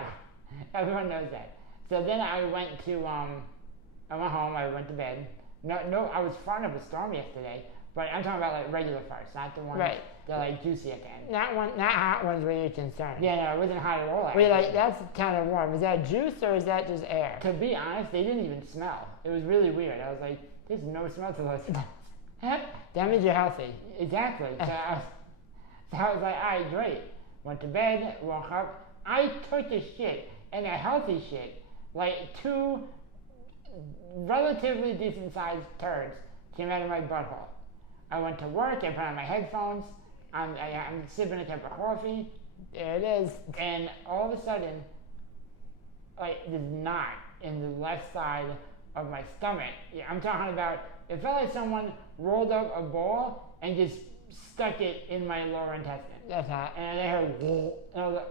everyone knows that. So then I went home, I went to bed. No, I was farting up a storm yesterday, but I'm talking about like regular farts, not the ones that are like juicy at the end. Not hot ones where you're concerned. Yeah, no, it wasn't hot at all. Wait, like, that's kind of warm. Is that juice or is that just air? To be honest, they didn't even smell. It was really weird. I was like, there's no smell to those. That means you're healthy. Exactly. So I was like, all right, great. Went to bed, woke up. I took a shit, and a healthy shit. Like 2 relatively decent-sized turds came out of my butthole. I went to work, I put on my headphones, I'm sipping a cup of coffee. There it is. And all of a sudden, like, there's knot in the left side of my stomach. Yeah, I'm talking about, it felt like someone rolled up a ball and just stuck it in my lower intestine. That's hot. And I heard, and I was like,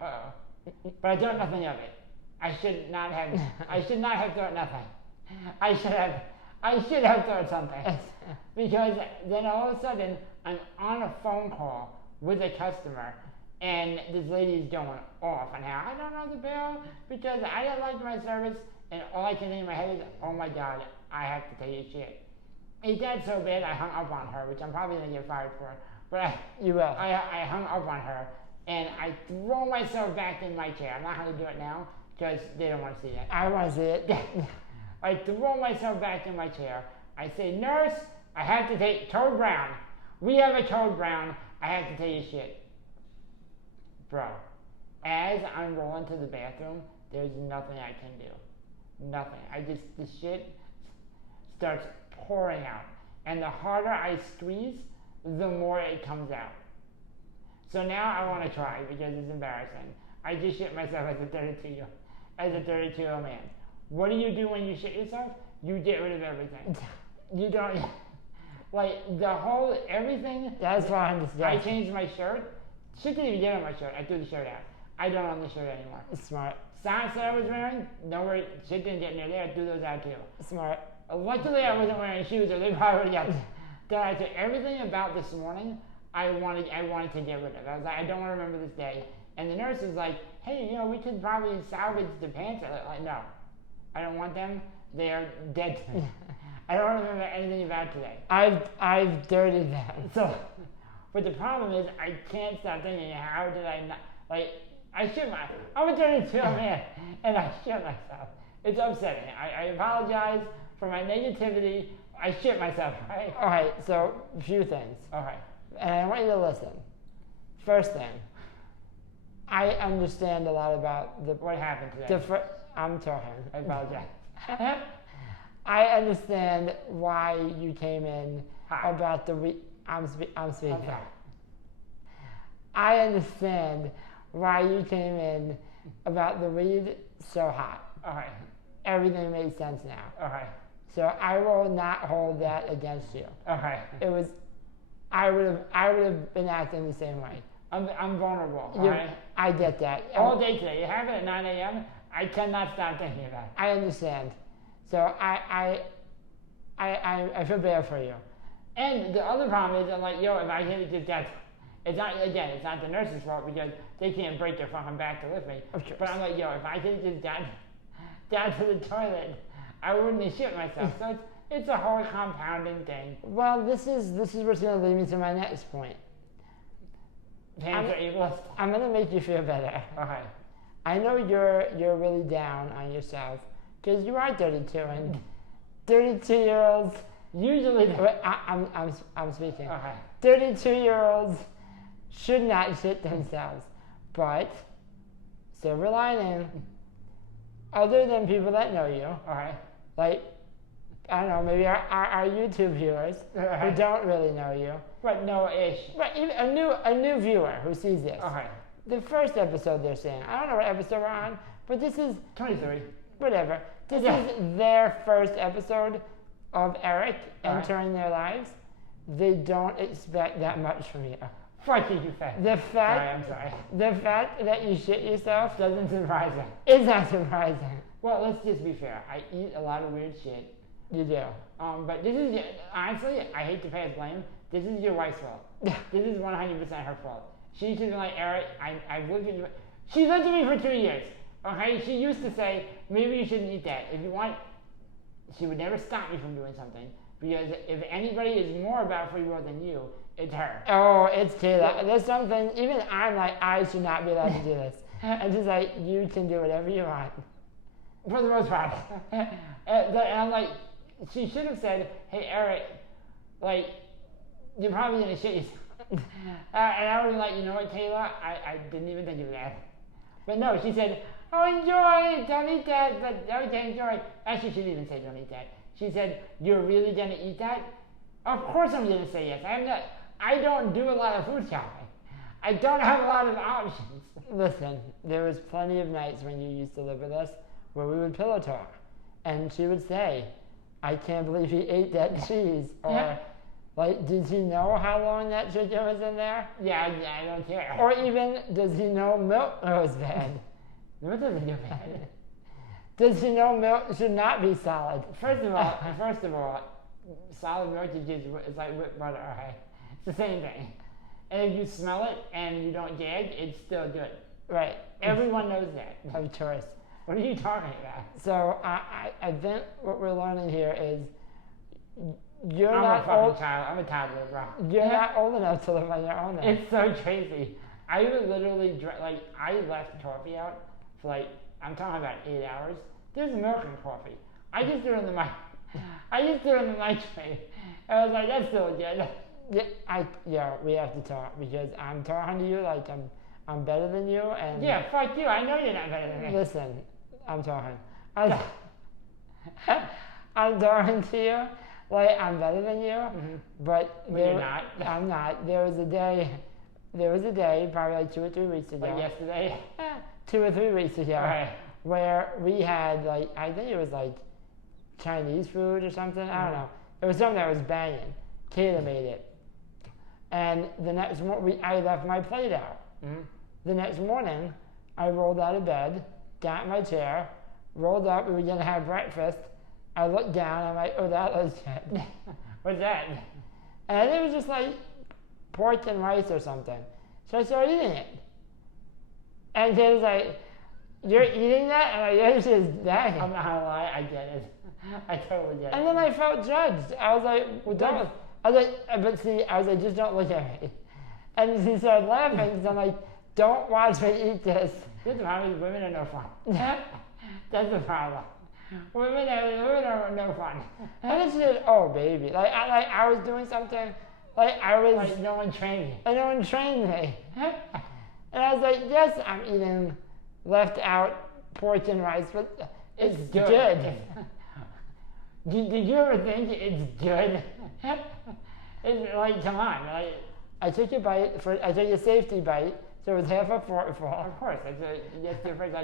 uh-oh. But I thought nothing of it. I should not have thought nothing. I should have thought something. Because then all of a sudden, I'm on a phone call with a customer, and this lady is going off on how I don't know the bill because I didn't like my service, and all I can think in my head is, oh my God, I have to tell you shit. It got so bad I hung up on her, which I'm probably gonna get fired for, but You will. I hung up on her, and I throw myself back in my chair. I'm not gonna do it now because they don't want to see it. I want to see it. I throw myself back in my chair. I say, nurse, I have to take Toad Brown. We have a Toad Brown. I have to tell you shit. Bro, as I'm rolling to the bathroom, there's nothing I can do. Nothing. The shit starts pouring out. And the harder I squeeze, the more it comes out. So now I want to try because it's embarrassing. I just shit myself as a 32-year-old man. What do you do when you shit yourself? You get rid of everything. You don't, like everything. That's why I understand. I changed my shirt. Shit didn't even get on my shirt. I threw the shirt out. I don't own the shirt anymore. Smart. Socks that I was wearing, shit didn't get near there. I threw those out too. Smart. Luckily I wasn't wearing shoes or they probably would have got done. I said everything about this morning I wanted to get rid of. I was like, I don't want to remember this day. And the nurse was like, hey, we could probably salvage the pants. I was like, no, I don't want them. They are dead to me. I don't remember anything about today. I've dirtied them. So, but the problem is I can't stop thinking, how did I not, I'm a 32-year-old man, and I shit myself. It's upsetting. I apologize for my negativity. I shit myself, right? All right, so a few things. All right. And I want you to listen. First thing, I understand a lot about What happened today? I'm talking. I apologize. I understand why you came in Hi. about the I'm speaking. Okay. I understand why you came in about the weed so hot. All right. Everything makes sense now. All right. So I will not hold that against you. All right. I would have been acting the same way. I'm vulnerable. All right. I get that. All day today. You have it at 9 a.m. I cannot stop thinking about it. I understand. So I feel bad for you. And the other problem is, I'm like, if I hit it just that, it's not the nurse's fault because they can't break their fucking back to lift me. But I'm like, if I hit it just down to the toilet, I wouldn't have shit myself. So it's a whole compounding thing. Well, this is what's going to lead me to my next point. Pants are ableist. I'm going to make you feel better. Okay. I know you're really down on yourself because you are 32 and 32-year-olds usually. I'm speaking. Okay. 32-year-olds should not shit themselves, but silver lining. Other than people that know you, Okay. like I don't know, maybe our YouTube viewers who don't really know you, But no-ish. but even a new viewer who sees this. Okay. The first episode they're saying, I don't know what episode we're on, but this is 23. whatever. This Yeah. is their first episode of Eric Alright. entering their lives. They don't expect that much from you. Fuck you, fat. The I'm fact, sorry. the fact that you shit yourself Doesn't surprise me. is not surprising. Well, let's just be fair. I eat a lot of weird shit. You do. But this is, honestly, I hate to pass blame. This is your wife's fault. This is 100% her fault. She should be like, Eric, I've lived with you. She lived with me for 2 years. Okay? She used to say, maybe you shouldn't eat that. If you want, she would never stop me from doing something. Because if anybody is more about free will than you, it's her. Oh, it's true. There's something, even I'm like, I should not be allowed to do this. And she's like, you can do whatever you want. For the most part. And I'm like, she should have said, hey, Eric, like, you're probably going to shit yourself. And I was like, you know what, Kayla? I didn't even think of that. But no, she said, oh, enjoy it, don't eat that, but okay, enjoy. Actually, she didn't even say don't eat that. She said, you're really going to eat that? Of course I'm going to say yes. I don't do a lot of food shopping. I don't have a lot of options. Listen, there was plenty of nights when you used to live with us where we would pillow talk. And she would say, I can't believe he ate that cheese. Or, like, did he know how long that chicken was in there? Yeah, I don't care. Or even, does he know milk goes bad? What does it do bad? Does he know milk should not be solid? First of all, solid milk is like whipped butter, okay? It's the same thing. And if you smell it and you don't gag, it's still good. Right. Everyone knows that. Of course. What are you talking about? So I think what we're learning here is you're I'm not a fucking old. child. I'm a toddler, bro. You're not old enough to live on your own. Then. It's so crazy. I would literally I left coffee out for I'm talking about 8 hours. There's milk in coffee. I just threw it in the microwave. I was like, that's still good. Yeah, we have to talk because I'm talking to you like I'm better than you and yeah, fuck you. I know you're not better than me. Listen, I'm talking. I'm talking to you like I'm better than you, but you're not. I'm not. There was a day, probably like 2 or 3 weeks ago. Like yesterday? 2 or 3 weeks ago, Right. where we had I think it was Chinese food or something. I don't know. It was something that was banging. Kayla made it. And the next morning, I left my plate out. The next morning, I rolled out of bed, got in my chair, rolled up. We were going to have breakfast. I looked down. I'm like, oh, that looks good. What's that? And it was just pork and rice or something. So I started eating it. And Kayla's like, you're eating that? And I'm like, yeah, she's dying. I'm not gonna lie, I get it. I totally get it. And then I felt judged. I was like, well, don't. I was like, just don't look at me. And she started laughing, so I'm like, don't watch me eat this. This problem is women are no fun. That's the problem. Women are no fun. And then she said, oh, baby. I was doing something, no one trained me. And no one trained me. And I was like, yes, I'm eating left out pork and rice, but it's good. Did you ever think it's good? It's come on. I took a bite, I took a safety bite, so it was half a forkful. Of course, that's your first,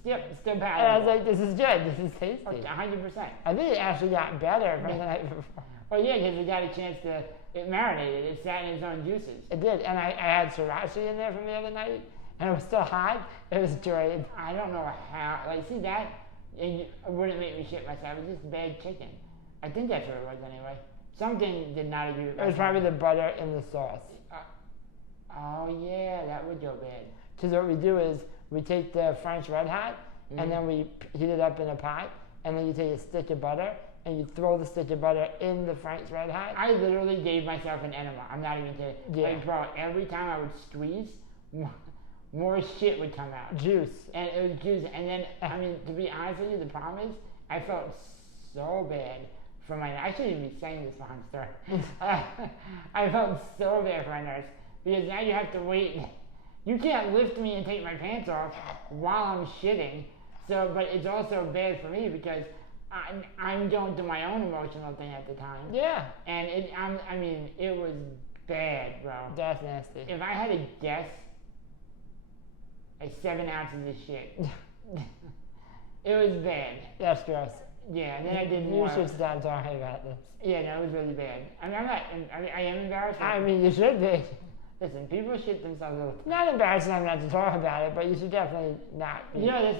still palatable. And I was like, this is good, this is tasty. 100%. I think it actually got better from the night before. Well, yeah, because it got a chance to, it marinated, it sat in its own juices. It did, and I had sriracha in there from the other night, and it was still hot, it was great. I don't know how, see that, it wouldn't make me shit myself, it was just bad chicken. I think that's what it was anyway. Something did not agree with It was probably the butter in the sauce. Oh yeah, that would go bad. Because what we do is, we take the French Red Hot, and then we heat it up in a pot, and then you take a stick of butter, and you throw the stick of butter in the French Red Hot. I literally gave myself an enema. I'm not even kidding. Yeah. Bro, every time I would squeeze, more shit would come out. Juice. And it was juice. And then, to be honest with you, the problem is, I felt so bad for my nurse. I shouldn't even be saying this behind story. I felt so bad for my nurse, because now you have to wait. You can't lift me and take my pants off while I'm shitting. So, but it's also bad for me because I'm going through my own emotional thing at the time. Yeah. And it was bad, bro. That's nasty. If I had to guess, 7 ounces of shit. It was bad. That's gross. Yeah, and then I did You more. should stop talking about this. Yeah, no, it was really bad. I am embarrassed. You should be. Listen, people shit themselves all the time. Not embarrassed enough not to talk about it, but you should definitely not be. You know,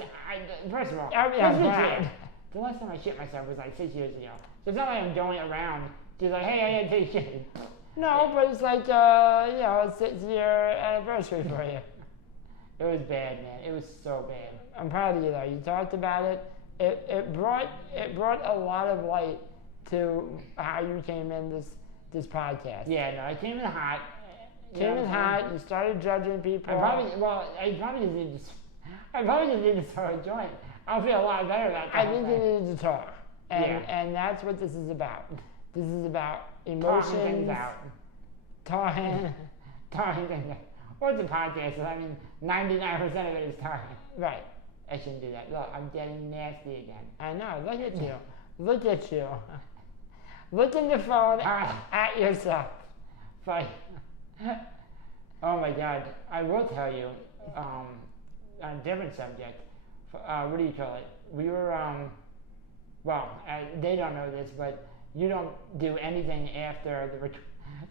first of all, I'm glad. the last time I shit myself was 6 years ago. So it's not like I'm going around just hey, I had to take shit. No, but it's a 6-year anniversary for you. It was bad, man. It was so bad. I'm proud of you though. You talked about it. It brought a lot of light to how you came in this podcast. Yeah, no, I came in hot. You started judging people. I probably just need to start a joint. I'll feel a lot better about that. I think you needed to talk. And that's what this is about. This is about emotions. Talking things out. talking. What's a podcast? I mean, 99% of it is talking. Right. I shouldn't do that. Look, I'm getting nasty again. I know. Look at you. Look at you. Look in the phone at yourself. But, oh my God. I will tell you, on a different subject, what do you call it? We were, they don't know this, but you don't do anything after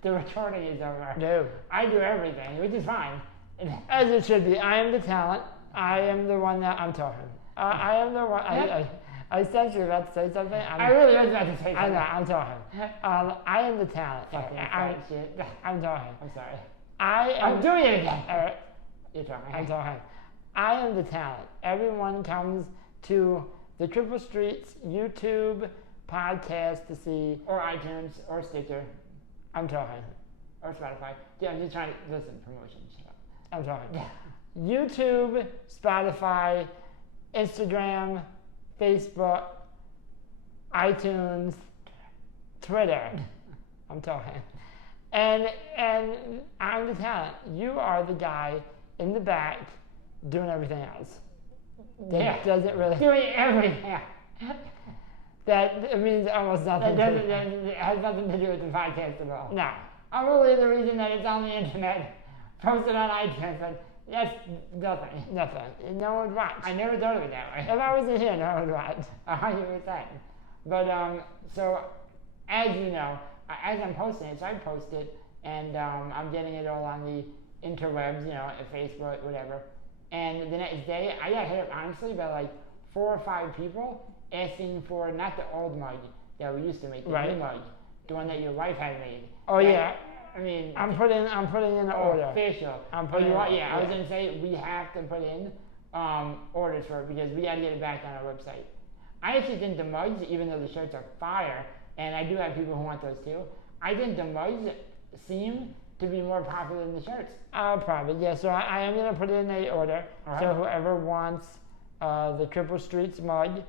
the recording is over. No. I do everything, which is fine. As it should be. I am the talent. I am the one that I'm talking. I am the one. I sense you're about to say something. I really was about to say something. I know. I'm talking. I am the talent. I'm talking. I'm sorry. I'm doing it again. You're talking. I'm talking. I am the talent. Everyone comes to the Cripple Streets YouTube podcast to see. Or iTunes, or Stitcher. I'm talking. Or Spotify. Yeah, I'm just trying to listen promotions. I'm talking. YouTube, Spotify, Instagram, Facebook, iTunes, Twitter. I'm talking. And I'm the talent. You are the guy in the back doing everything else. That doesn't really... Doing everything. That means almost nothing. That has nothing to do with the podcast at all. No. I'm really the reason that it's on the internet, posted on iTunes, but that's nothing. Nothing. No one would watch. I never thought of it that way. If I wasn't here, no one would watch. 100%. But, so, as you know, as I'm posting it, so I post it, and I'm getting it all on the interwebs, Facebook, whatever. And the next day, I got hit up, honestly, by like 4 or 5 people asking for not the old mug that we used to make, the new mug, the one that your wife had made. Oh, yeah. I mean, I'm putting in an order. Official. I'm putting I was gonna say we have to put in orders for it because we gotta get it back on our website. I actually think the mugs, even though the shirts are fire, and I do have people who want those too, I think the mugs seem to be more popular than the shirts. Probably, yeah. So I am gonna put in an order. Right. So whoever wants the Cripple Streets mug,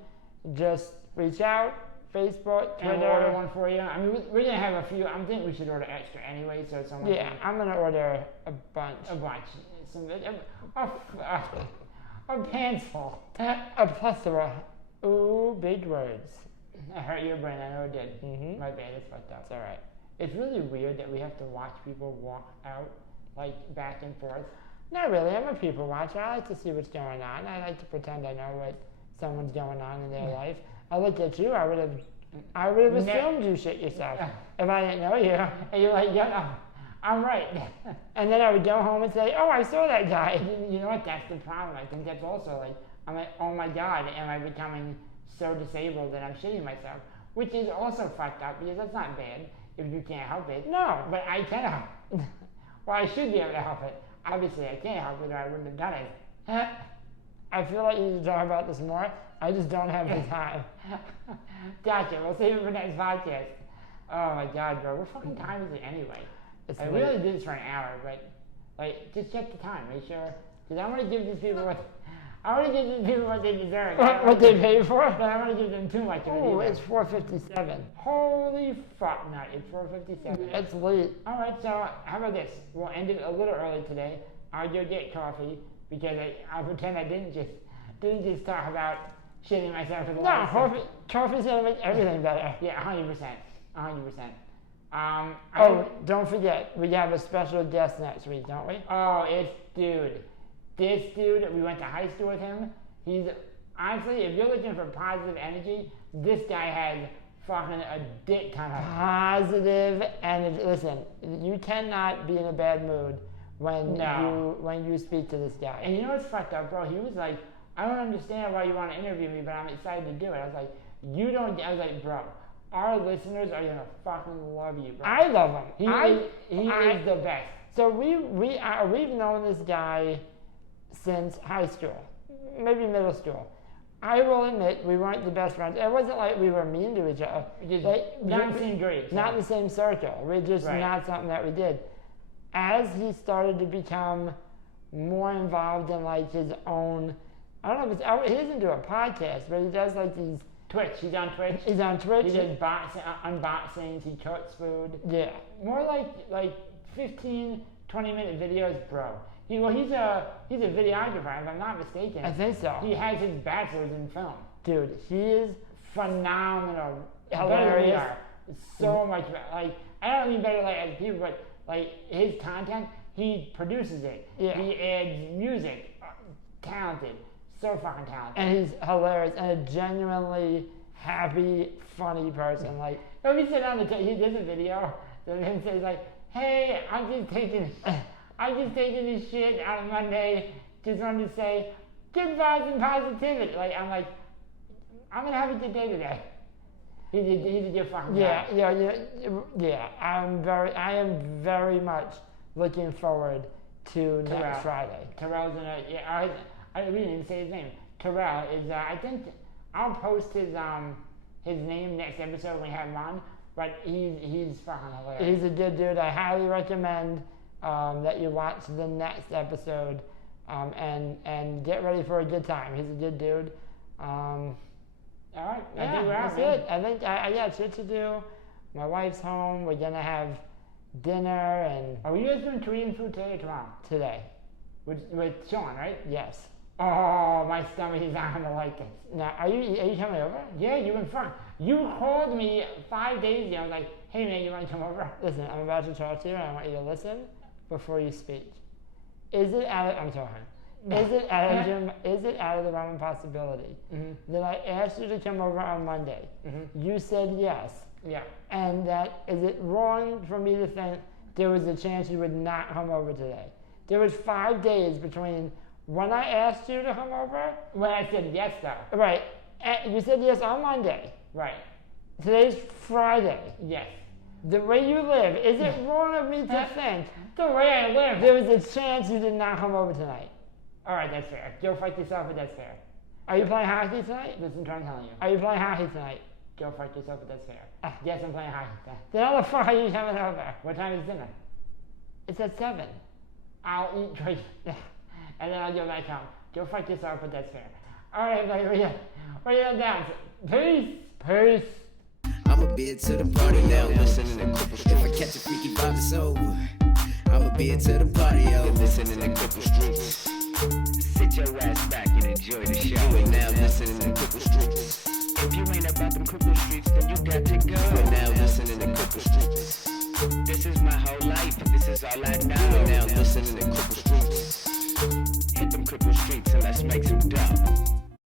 just reach out. Facebook, Twitter. And we'll order one for you. I mean, we're going to have a few. I think we should order extra anyway, so someone can... I'm going to order a bunch. A bunch. A pants full. A plethora. Ooh, big words. I hurt your brain. I know it did. Mm-hmm. My bad. It's fucked up. It's all right. It's really weird that we have to watch people walk out, like, back and forth. Not really. I'm a people watcher. I like to see what's going on. I like to pretend I know what someone's going on in their life. I look at you, I would have assumed you shit yourself if I didn't know you. And you're like, yeah, no, I'm right. And then I would go home and say, oh, I saw that guy. You know what, that's the problem. I think that's also like, I'm like, oh my God, am I becoming so disabled that I'm shitting myself? Which is also fucked up because that's not bad if you can't help it. No. But I can help it. Well, I should be able to help it. Obviously, I can't help it or I wouldn't have done it. I feel like you need to talk about this more. I just don't have the time. Gotcha. We'll save it for next podcast. Oh my God, bro. What fucking time is it anyway? I really did this for an hour, but like, just check the time. Make sure, because I want to give these people what they deserve. What they pay for? But I want to give them too much. Oh, it's 4:57. Holy fuck, nut! It's 4:57. It's late. All right, so how about this? We'll end it a little early today. I'll go get coffee because I'll pretend I didn't just talk about shitting myself for the last... No, coffee's gonna make everything better. Yeah, 100%. 100%. Don't forget, we have a special guest next week, don't we? Oh, it's this dude, we went to high school with him. He's, honestly, if you're looking for positive energy, this guy has fucking a dick ton of positive energy. Listen, you cannot be in a bad mood when you speak to this guy. And you know what's fucked up, bro? He was like, I don't understand why you want to interview me, but I'm excited to do it. I was like, bro, our listeners are gonna fucking love you, bro. I love him. He is the best. So we've known this guy since high school, maybe middle school. I will admit we weren't the best friends. It wasn't like we were mean to each other. Not in the same grade. Not in the same circle. We're just not something that we did. As he started to become more involved in like his own, I don't know if it's, he doesn't do a podcast, but he does like these... Twitch, he's on Twitch. He's on Twitch. He does unboxings, he cooks food. Yeah. More like 15, 20-minute videos, bro. He's a videographer, if I'm not mistaken. I think so. He has his bachelor's in film. Dude, he is Phenomenal. hilarious. So much better. Like, I don't mean better like as people, but like his content, he produces it. Yeah. He adds music. Talented. So fucking talented. And he's hilarious and a genuinely happy, funny person. Like, let me sit on he does a video that him says like, hey, I'm just taking this shit on Monday. Just wanted to say good vibes and positivity. Like, I'm gonna have a good day today. He's a good fucking guy. yeah. I am very much looking forward to next Friday. Terrell's we didn't even say his name. Terrell is, I think, I'll post his name next episode when we have him on, but he's fucking hilarious. He's a good dude. I highly recommend that you watch the next episode and get ready for a good time. He's a good dude. All right, that's it. I think I got shit to do. My wife's home. We're gonna have dinner and. Are you guys doing Korean food today or tomorrow? Today. With Sean, right? Yes. Oh, my stomach is not gonna like this. Now, are you coming over? Yeah, you've been fun. You called me 5 days ago. I was like, hey man, you want to come over? Listen, I'm about to talk to you, and I want you to listen before you speak. Is it out of the realm of possibility that I asked you to come over on Monday? You said yes. Yeah. And is it wrong for me to think there was a chance you would not come over today? There was 5 days between when I asked you to come over. When I said yes, though. Right. You said yes on Monday. Right. Today's Friday. Yes. The way you live, is it wrong of me to think the way I live there was a chance you did not come over tonight? All right, that's fair. Go fuck yourself, but that's fair. Are you playing hockey tonight? Listen to what I'm telling you. Are you playing hockey tonight? Go fuck yourself, but that's fair. Yes, I'm playing hockey tonight. Then how the fuck are you coming over? What time is dinner? It's at 7. I'll eat, drink, and then I'll go back home. Go fuck yourself, but that's fair. All right, buddy, we're down. Peace. Peace. I'm a bit to the party now, listening to Cripple. If I catch a freaky vibe, it's over. I'm a bit to the party, yo, listening to Cripple Streets. Sit your ass back and enjoy the show. You are now listening to Cripple Streets. If you ain't about them Cripple Streets, then you got to go. You are now listening to Cripple Streets. This is my whole life. This is all I know. You are now listening to Cripple Streets. Hit them Cripple Streets.